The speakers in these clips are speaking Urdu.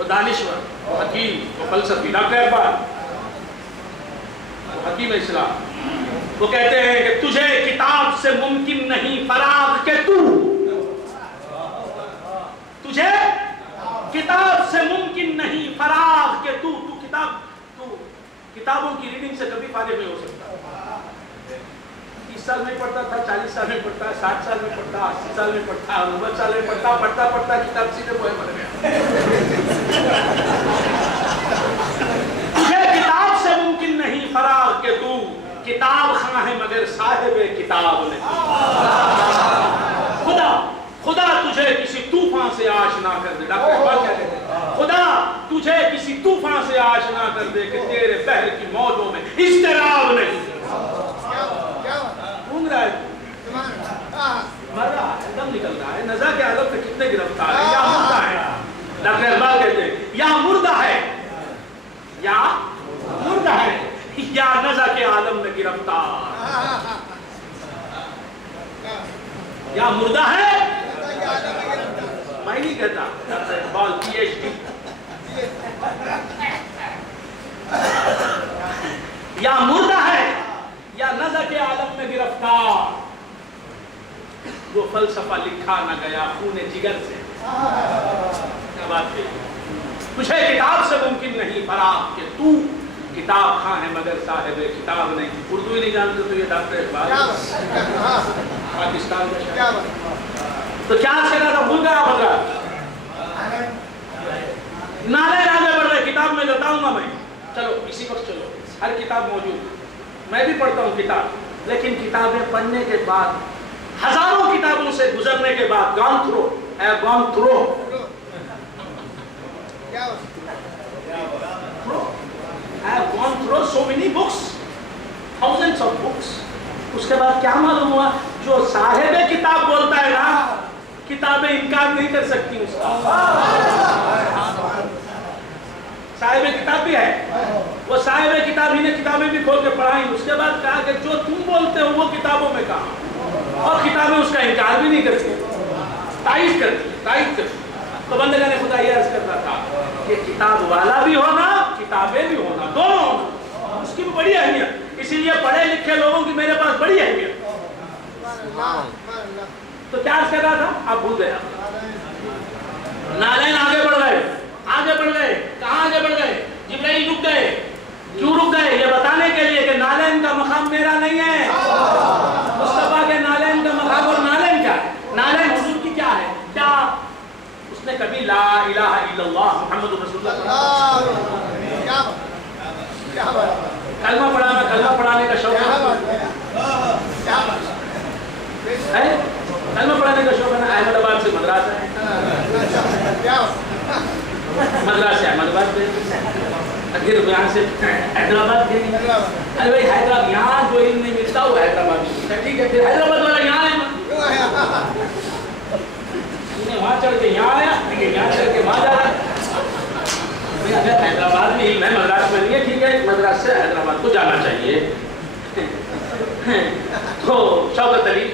وہ دانشور، وہ حکیم، وہ فلسفی، ڈاکٹر اقبال، وہ حکیم اسلام، وہ کہتے ہیں کہ تجھے کتاب سے ممکن نہیں فراغ کہ تجھے کتاب سے ممکن نہیں فراغ کہ تو کتابوں کی ریڈنگ سے کبھی فارغ نہیں ہو سکتا۔ 30 سال میں پڑھتا تھا، 40 سال میں پڑھتا، 60 سال میں پڑھتا، 80 سال میں پڑھتا، 90 سال میں پڑھتا، پڑھتا کتاب سیدھے پوئے بن گیا۔ تجھے کتاب سے ممکن نہیں فراغ کہ تو کتاب خواہ ہے مگر صاحب کتاب نہیں۔ خدا تجھے کسی طوفان سے آشنا کر دے، ڈاکٹر اقبال کیا کہتے ہیں، خدا تجھے کسی طوفان سے آشنا کر دے کہ تیرے بحر کی موجوں میں اضطراب نہیں۔ گھوم رہا ہے، مر رہا ہے، دم نکل رہا ہے، نزا کے عالم میں کتنے گرفتار ہیں، یا مردہ ہے۔ ڈاکٹر اقبال کہتے ہیں یا مردہ ہے، یا مردہ ہے، یا نزا کے عالم میں گرفتار، یا مردہ ہے، میں نہیں کہتا، doctor Iqbal P H D, یا مردہ ہے یا نزع کے عالم میں گرفتار، جو فلسفہ لکھا نہ گیا خون جگر سے۔ کیا بات ہے، تجھے کتاب سے ممکن نہیں فراغ کہ تو کتاب خواہ ہے مگر صاحب کتاب نہیں۔ اردو ہی نہیں جانتے تو یہ ڈاکٹر اقبال پاکستان کا شاعر، تو کیا کہنا تھا، بھول گیا بھگا، نالے آگے بڑھ رہے، کتاب میں بتاؤں گا میں، چلو اسی وقت چلو، ہر کتاب موجود، میں بھی پڑھتا ہوں کتاب، لیکن کتابیں پڑھنے کے بعد، ہزاروں کتابوں سے گزرنے کے بعد، gone through so many books, thousands of books، اس کے بعد کیا معلوم ہوا، جو صاحب کتاب بولتا ہے نا، کتابیں انکار نہیں کر سکتی اس کا، صاحب کتاب بھی ہے، وہ صاحب کتاب ہی نے کتابیں بھی کھول کے پڑھائیں، اس کے بعد کہا کہ جو تم بولتے ہو وہ کتابوں میں کہا، اور کتابیں اس کا انکار بھی نہیں کرتی، تائید کرتی۔ تو بندگان خدا یہ عرض کرتا تھا کہ کتاب والا بھی ہونا، کتابیں بھی ہونا، دونوں ہونا، اس کی بھی بڑی اہمیت، اسی لیے پڑھے لکھے لوگوں کی میرے پاس بڑی اہمیت۔ تو کیا عرض کر رہا تھا، آپ بھول گئے، نالین آگے بڑھ گئے، کہاں آگے بڑھ گئے، جبرائیل رک گئے، کیوں رک گئے، یہ بتانے کے لیے کہ نالین کا مقام میرا نہیں ہے، مصطفیٰ کے نالین کا مقام، اور نالین کیا ہے، نالین حضور کی کیا ہے، کیا اس نے کبھی لا الہ الا اللہ محمد رسول اللہ کلمہ پڑھانا، کلمہ پڑھانے کا شوق ہے، کلمہ پڑھانے کا شوق ہے نا، احمد آباد سے مدرسہ ہے، مدرسہ احمد آباد گئے، اگر یہاں سے حیدرآباد گئے، ارے بھائی حیدرآباد یہاں جو علم نہیں ملتا وہ حیدرآباد ملتا، ٹھیک ہے، پھر حیدرآباد والا یہاں ہے، وہاں چڑھ کے یہاں آیا، یہاں چڑھ کے وہاں جا رہا ہے، اگر حیدرآباد میں علم ہے، مدراس میں نہیں ہے، ٹھیک ہے، مدراس سے حیدرآباد کو جانا چاہیے۔ تو شوکت علی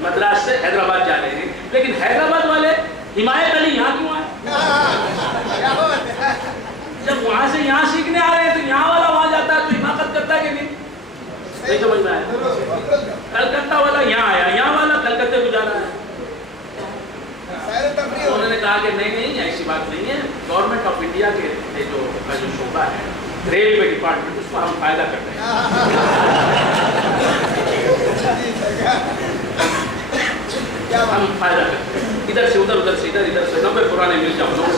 مدراس سے حیدرآباد جا رہے ہیں، لیکن حیدرآباد والے حمایت علی یہاں کیوں آئے؟ جب وہاں سے یہاں سیکھنے آ رہے ہیں تو یہاں والا وہاں جاتا ہے تو حماقت کرتا ہے کہ نہیں سمجھ میں آیا؟ کلکتہ والا یہاں آیا، یہاں والا کلکتے کو جا رہا ہے۔ انہوں نے کہا کہ نہیں ایسی بات نہیں ہے، گورنمنٹ آف انڈیا کے جو شعبہ ہے ریلوے ڈپارٹمنٹ، اس کو ہم فائدہ کرتے ہیں، ہم فائدہ کرتے ہیں، ادھر سے ادھر، ادھر سے ادھر، ادھر سے 90 پرانے مل جاؤ لوگ،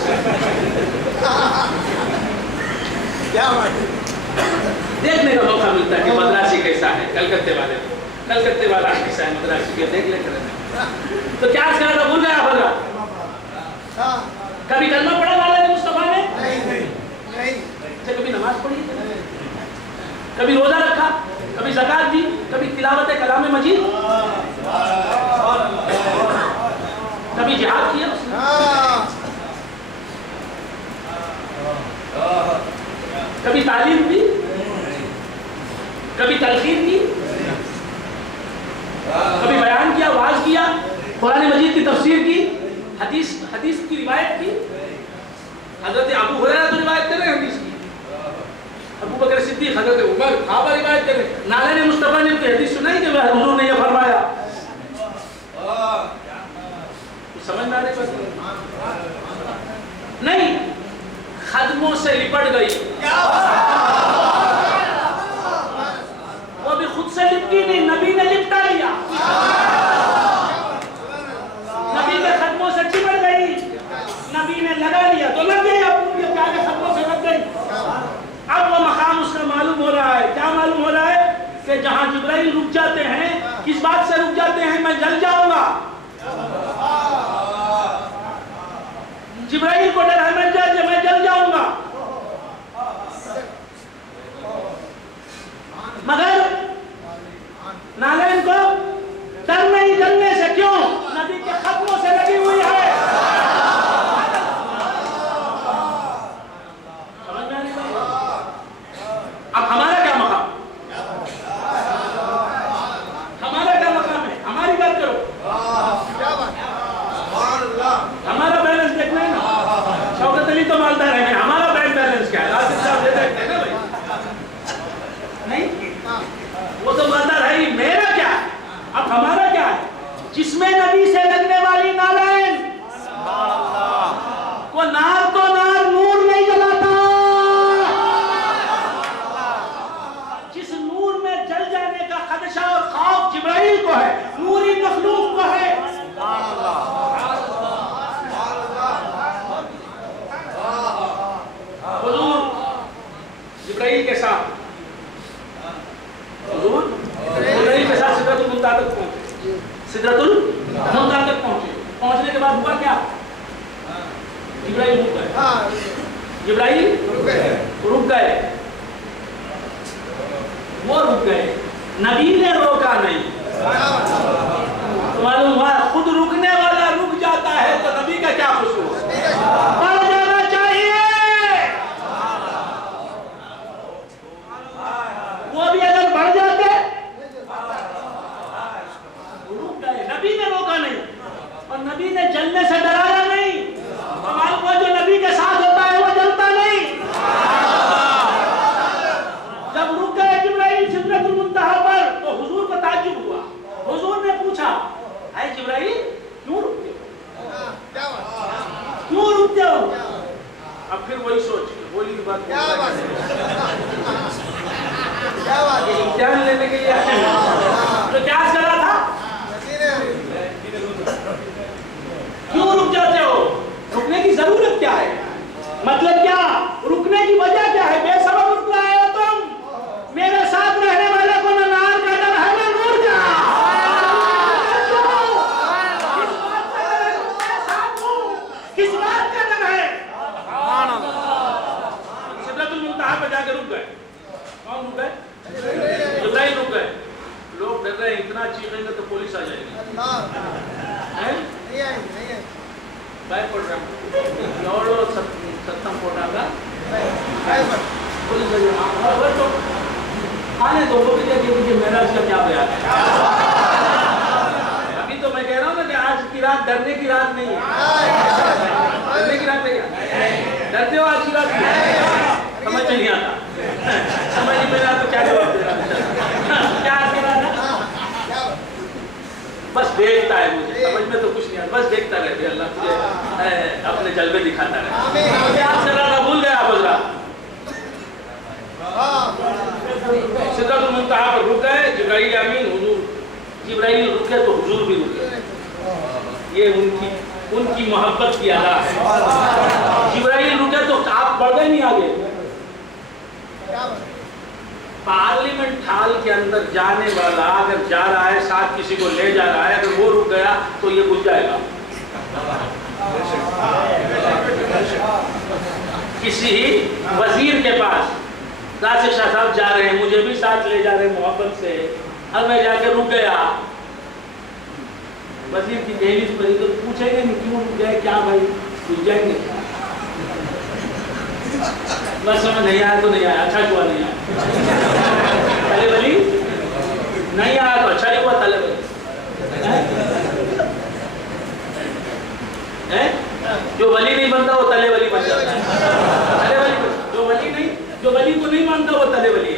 دیکھنے کا موقع ملتا ہے کہ مدراسی کیسا ہے، کلکتے والے کلکتے والا کیسا ہے، مدراسی کے دیکھ لے کر۔ تو کیا اس کا بھول گیا بھلا، کبھی کلمہ پڑھا والا ہے مصطفیٰ نے؟ نہیں۔ کبھی نماز پڑھی، کبھی روزہ رکھا، کبھی زکات دی، کبھی تلاوت کلام مجید، کبھی جہاد کیا، کبھی تعلیم دی، کبھی تلقین کی، کبھی بیان کیا، واعظ کیا، قرآن مجید کی تفسیر کی، حدیث کی روایت کی، صدیق حضرت عمر صحابہ روایت کریں نالین مصطفیٰ نے حدیث سنائی کہ حضور نے یہ فرمایا سمجھ میں آنے پر نہیں خدموں سے لپٹ گئی وہ بھی خود سے لپٹی نہیں نبی نے لپٹا لیا نبی کے خدموں سے چمٹ گئی نبی نے لگا لیا تو لگ گئی اب یہ پیارے خدموں سے لگ گئی اب وہ مقام اس کا معلوم ہو رہا ہے کیا معلوم ہو رہا ہے کہ جہاں جبرائیل رک جاتے ہیں کس بات سے رک جاتے ہیں میں جل جاؤں گا جبرائیل کو ڈر ہے میں جل جاؤں گا مگر نالین کو ڈر نہیں جلنے سے کیوں نبی کے خدموں سے لگی ہوئی ہے اب ہمارا کیا مقام ہے ہماری بات کرو ہمارا بیلنس دیکھنا ہے نا شوکت علی تو مالدار ہے ہمارا بینک بیلنس کیا ہے راشد صاحب دے دیکھتے ہیں نا بھائی نہیں وہ تو مالدار ہے ہی میرا کیا ہے اب ہمارا کیا ہے جس میں نبی سے لگنے والی نالین کو نار تو نار نور نہیں جلاتا جس نور میں جل جانے کا خدشہ اور خوف جبرائیل کو ہے نوری مخلوق کو ہے حضور جبرائیل کے ساتھ سدرۃ المنتہا تک پہنچے سدرۃ المنتہا تک پہنچنے کے بعد ہوا کیا جبرائیل رک گئے وہ رک گئے نبی نے روکا نہیں معلوم ہوا خود رکنے والا رک جاتا ہے تو نبی کا کیا قصور بڑھ جانا چاہیے وہ بھی اگر بڑھ جاتے رک گئے نبی نے روکا نہیں اور نبی نے جلنے سے ڈرایا نہیں اور معلوم ہوا جو نبی کے ساتھ ہوتا ہے وہ جلتا نہیں جب رک گئے جبرائیل سدرۃ المنتہا پر تو حضور کو تعجب ہوا حضور نے پوچھا اے جبرائیل کیوں رکتے ہو اب پھر وہی سوچ وہی بات امتحان لینے کے لیے تو کیا کرا تھا کیوں رک جاتے ہو رکنے کی ضرورت کیا ہے مطلب کیا رکنے کی وجہ کیا ہے بے سبب رک رہے ہو تم میرے ساتھ رہنے والے کو نہ نار کا ڈر ہے نہ نور کا کس بات کا ڈر ہے سدرۃ المنتہا پہ جا کے رک گئے کون رک گئے جبرائیل رک گئے لوگ ڈر رہے ہیں اتنا چیخیں گے تو پولیس آ جائے گی بائر پڑھ رہا ہوں ستم پوٹا کا پولیس آنے دو وہ بھی دیکھیں کہ معراج کا کیا بیان ہے ابھی تو میں کہہ رہا ہوں نا کہ آج کی رات ڈرنے کی رات نہیں ہے ڈرنے کی رات نہیں ہے ڈرتے ہو آج کی رات سمجھ میں نہیں آتا سمجھ میں نہیں آتا کیا جواب دے رہا کیا آج کی رات ہے بس دیکھتا ہے مجھے سمجھ میں تو کچھ نہیں آتا بس دیکھتا رہتے اللہ مجھے اپنے جلوے دکھاتا رہے آپ سے رہا بھول گیا آپ حضرات سدرۃ المنتہا پر رک گئے جبرائیل امین حضور جبرائیل رکے تو حضور بھی رکے یہ ان کی محبت کی ادا ہے جبرائیل رکے تو آپ بڑھ گئے نہیں آگے پارلیمنٹ ہال کے اندر جانے والا اگر جا رہا ہے ساتھ کسی کو لے جا رہا ہے اگر وہ رک گیا تو یہ بجھ جائے گا کسی وزیر کے پاس راشد شاہ صاحب جا رہے ہیں مجھے بھی ساتھ لے جا رہے ہیں محبت سے اب میں جا کے رک گیا وزیر کی دہلیز پر تو پوچھیں گے نہیں کیوں رک گئے کیا بھائی رک جائیں گے بس سمجھ نہیں آیا تو نہیں آیا اچھا ہوا نہیں آیا تلے ولی نہیں آیا تو اچھا نہیں ہوا تلے ولی جو ولی نہیں بنتا وہ تلے ولی بن جاتا ہے تلے ولی جو ولی کو نہیں مانتا وہ تلے ولی ہے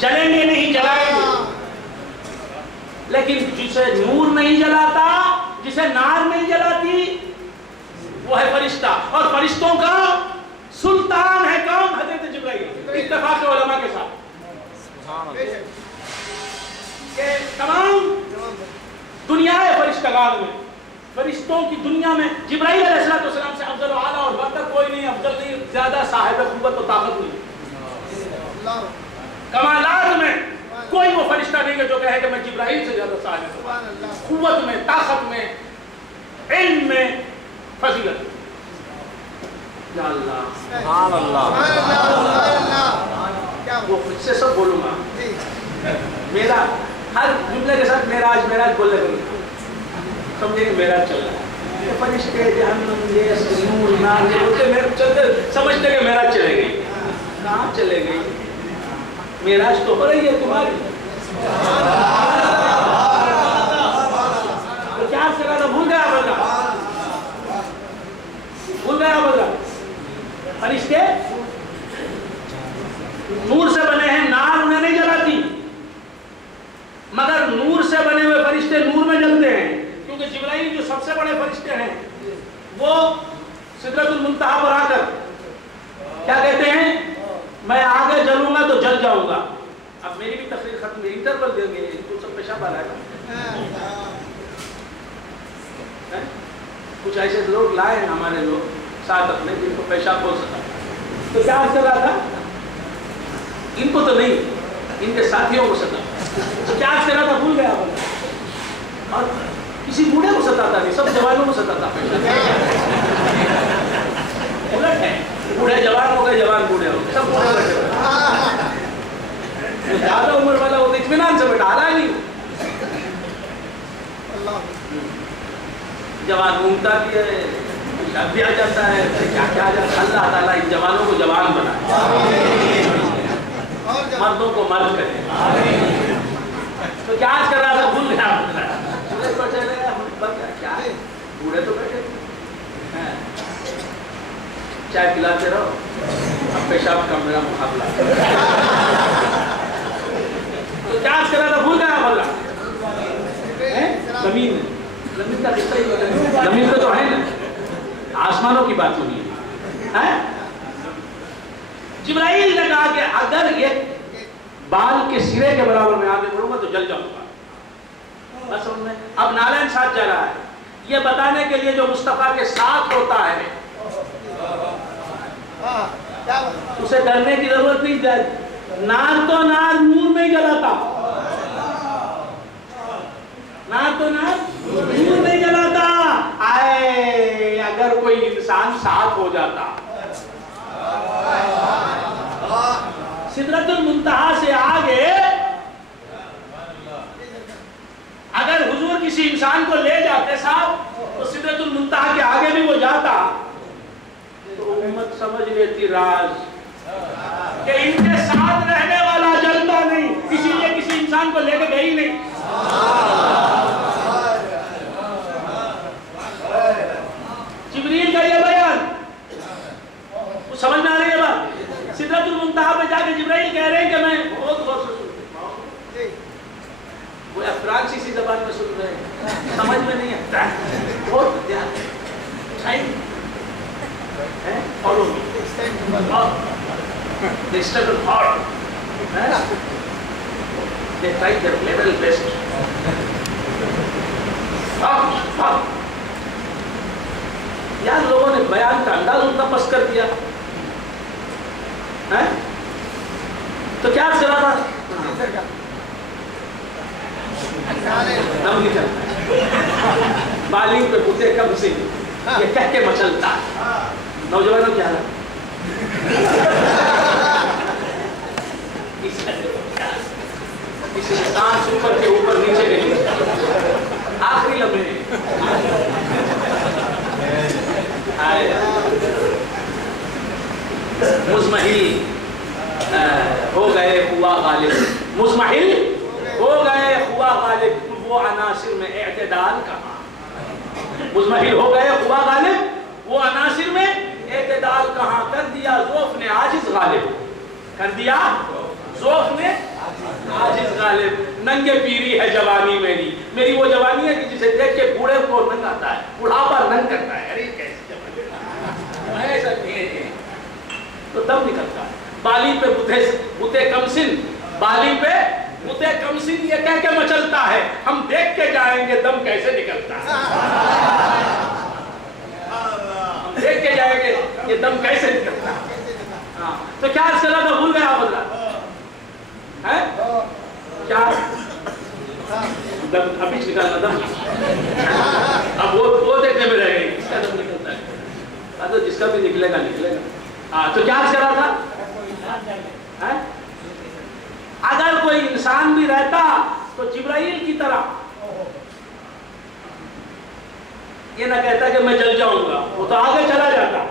جلیں گے نہیں، جلائیں گے. لیکن جسے نور نہیں جلاتا، جسے نار نہیں جلاتی، وہ ہے فرشتہ. اور فرشتوں کا سلطان ہے کون؟ حضرت جبرائیل، اتفاق علماء کے ساتھ کہ تمام دنیا ہے فرشتگان میں، فرشتوں کی دنیا میں جبرائیل علیہ السلام سے افضل و اعلیٰ اور برتر کوئی نہیں، افضل نہیں، زیادہ صاحب قوت و طاقت نہیں. کمالات میں کوئی وہ فرشتہ نہیں ہے جو کہے کہ میں جبرائیل سے زیادہ صاحب ہوں، قوت میں، طاقت میں، علم میں، فضیلت. یا اللہ، سبحان اللہ، وہ خود سے سب بولوں گا. میرا ہر جملے کے ساتھ معراج معراج بولنے لگے، سمجھے کہ معراج چل رہا ہے. فرشتے جہنم یہ نور نار یہ بولتے میرے چلتے سمجھتے کہ معراج چلے گئی. کہاں چلے گئی؟ معراج تو ہو رہی ہے تمہاری. تو کیا سے رہا تھا؟ بھول گیا بندہ، بھول گیا بندہ. فرشتے نور سے بنے ہیں، نار انہیں نہیں جلاتی، مگر نور سے بنے ہوئے فرشتے نور میں جلتے ہیں. کیونکہ جبرائیل جو سب سے بڑے فرشتے ہیں وہ سدرۃ المنتہا پر آ کر کیا کہتے ہیں؟ میں آگے جلوں گا تو جل جاؤں گا. اب میری بھی تقریر ختم، میری انٹرول دیں گے، ان کو سب پیشاب آ رہا ہے. کچھ ایسے لوگ لائے ہیں ہمارے لوگ ساتھ اپنے جن کو پیشاب ہو سکتا. تو کیا چل رہا تھا؟ ان کو تو نہیں، ان کے ساتھیوں کو ستا. تو کیا کر رہا تھا؟ بھول گیا. اور کسی بوڑھے کو ستاتا نہیں، سب جوانوں کو ستاتا. الٹ ہے، بوڑھے جوان ہو گئے، جوان بوڑھے ہو گئے، سب بوڑھے بیٹھے ہوئے. زیادہ عمر والا وہ اطمینان سے بیٹھا آ نہیں. جوان گھومتا بھی ہے، پیشاب بھی آ جاتا ہے، کیا کیا آ جاتا ہے. اللہ تعالیٰ ان جوانوں کو جوان بنائے، مردوں کو مرد کرے. تو کیا آج کر رہا تھا؟ بھول گیا. کیا ہے؟ بوڑھے تو بیٹھے چائے پلاتے رہو، اب پیشاب کا میرا مقابلہ. تو کیا آج کر رہا تھا؟ بھول گیا. بولا زمین، زمین کا قصہ ہی، زمین پہ تو ہے نا، آسمانوں کی بات نہیں ہے. جبرائیل نے کہا کہ اگر یہ بال کے سرے کے برابر میں آگے بڑھوں گا تو جل جاؤں گا. بس میں اب نالین ساتھ جا رہا ہے یہ بتانے کے لیے جو مصطفیٰ کے ساتھ ہوتا ہے اسے ڈرنے کی ضرورت نہیں. نار تو نار نور میں جلاتا، نار تو نار نور میں جلاتا. آئے اگر کوئی انسان ساتھ ہو جاتا، سدرۃ المنتہا سے آگے اگر حضور کسی انسان کو لے جاتے صاحب تو سدرۃ المنتہا کے آگے بھی وہ جاتا تو امت سمجھ لیتی راز کہ ان کے ساتھ رہنے والا جلتا نہیں، اسی لیے کسی انسان کو لے کے گئی نہیں. جبریل کا یہ بیان وہ سمجھ میں آ رہی ہے بات. سدرۃ المنتہا پہ جا کے جبرائیل کہہ رہے ہیں کہ میں بہت غور سے سنتا ہوں. وہ فرانسیسی زبان میں سن رہے ہیں، سمجھ میں نہیں آتا ہے، بہت دھیان follow me they struggle hard, they try their level best. یار لوگوں نے بیان کا انداز اتنا پست کر دیا تو کیا چلا تھا؟ بالنگ پہ کتے کب سے یہ کہہ کے مچلتا ہے. نوجوانوں کیا ہے کسی سانس اوپر کے اوپر نیچے نہیں، آخری لمحے مزمحل ہو گئے ہوا غالب، مزمحل ہو گئے ہوا غالب، وہ عناصر میں اعتدال کہاں. مزمحل ہو گئے ہوا غالب، وہ عناصر میں اعتدال کہاں. کر دیا ذوف نے عاجز غالب، کر دیا ذوف نے طالب ننگے پیری ہے جوانی میری، میری وہ جوانی ہے کہ جسے دیکھ کے بوڑھے کو ننگ آتا ہے، بڑھاپا ننگ کرتا ہے. ارے کیسی جوانی ہے ایسا نہیں ہے. تو دم نکلتا ہے. بالی پہ بتے کمسن، بالی پہ بتے کمسن یہ کہہ کے مچلتا ہے، ہم دیکھ کے جائیں گے دم کیسے نکلتا ہے. ہم دیکھ کے جائیں گے یہ دم کیسے نکلتا ہے. ہاں تو کیا اس طرح کا بھول گیا بدلا ہے کیا دم ابھی نکالنا دم. اب وہ دیکھنے میں رہ گئی کس کا دم نکلتا ہے. تو جس کا بھی نکلے گا نکلے گا. ہاں تو کیا کرا تھا؟ اگر کوئی انسان بھی رہتا تو جبرائیل کی طرح یہ نہ کہتا کہ میں جل جاؤں گا، وہ تو آگے چلا جاتا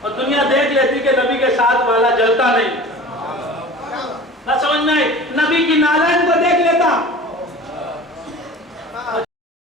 اور دنیا دیکھ لیتی کہ نبی کے ساتھ والا جلتا نہیں. نہ سمجھ میں نبی کی نالین کو دیکھ لیتا